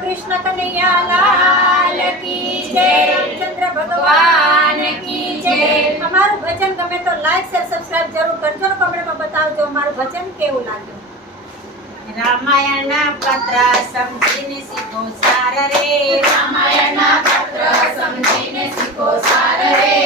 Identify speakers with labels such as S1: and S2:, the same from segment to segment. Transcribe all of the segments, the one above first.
S1: કૃષ્ણ કનૈયા કી જય રામચંદ્ર ભગવાન કી જય. અમારું ભજન ગમે તો લાઈક શેર સબસ્ક્રાઇબ જરૂર કરજો અને કોમેન્ટમાં બતાવજો અમારું ભજન કેવું લાગ્યું.
S2: રામાયણ પત્ર સમજીને શીખો સાર રે
S3: રામાયણ પત્ર સમજીને શીખો સાર રે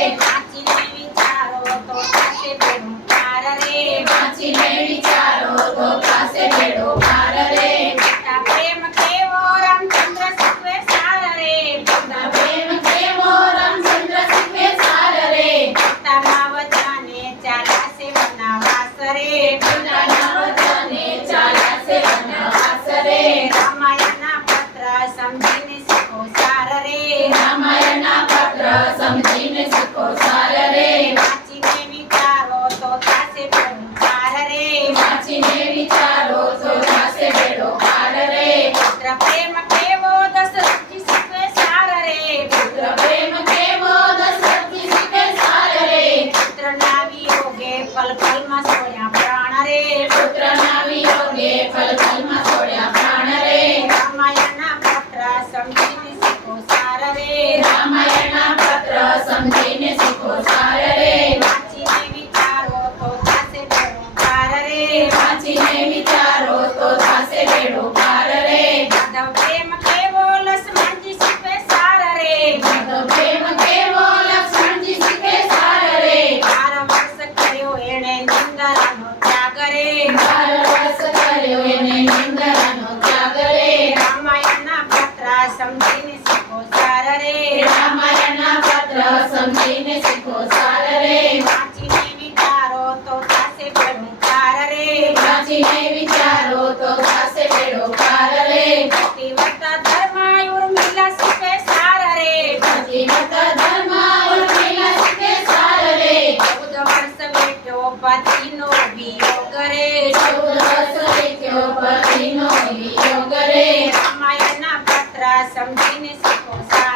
S2: સમજીને શીખો સાર રે
S3: રામાયણના પાત્ર સમજીને શીખો સાર રે
S2: વાંચીને વિચારો તો થાશે પેડું કાર રે
S3: વાંચીને વિચારો તો થાશે પેડો કાર રે
S2: ભક્તિવત ધર્માયુર મિલા શીખે સાર રે
S3: ભક્તિવત ધર્માયુર મિલા શીખે સાર રે
S2: ચૌદ વર્ષ બેઠો પતિનો વિયોગ રે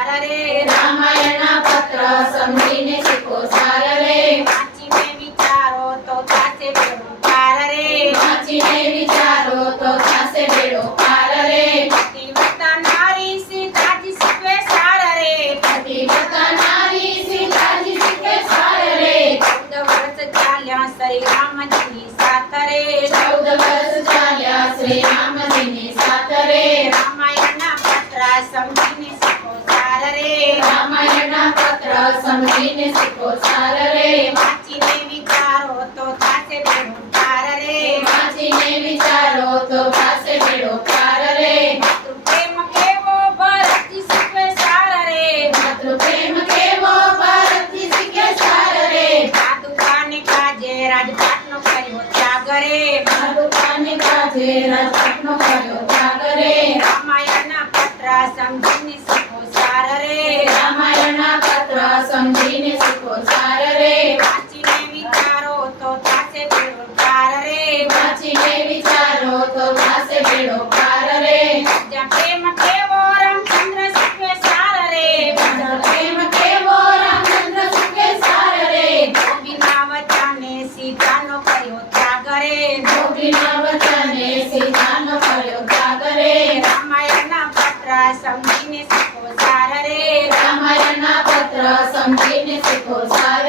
S2: ચાલરે
S3: રામાયણ પત્ર સમજીને શીખો ચાલરે
S2: વાંચીને વિચારો તો થાશે બેડો પાર રે
S3: વાંચીને વિચારો તો થાશે બેડો પાર રે
S2: પતિવ્રતા નારી સીતાજી શીખવે સાર રે
S3: પતિવ્રતા નારી સીતાજી શીખવે સાર રે
S2: ચૌદ વર્ષ ચાલ્યા શ્રી રામજી સાત રે
S3: ચૌદ વર્ષ ચાલ્યા શ્રી રામ કરે મારુતાને કાજે રચકનો કર્યો જાગરે
S2: રામાયણના પત્ર સમજીને શકો સાર રે
S3: રામાયણના પત્ર સમજીને
S2: समझी ने सिखो सार रे
S3: पत्र समझी ने सिखो सार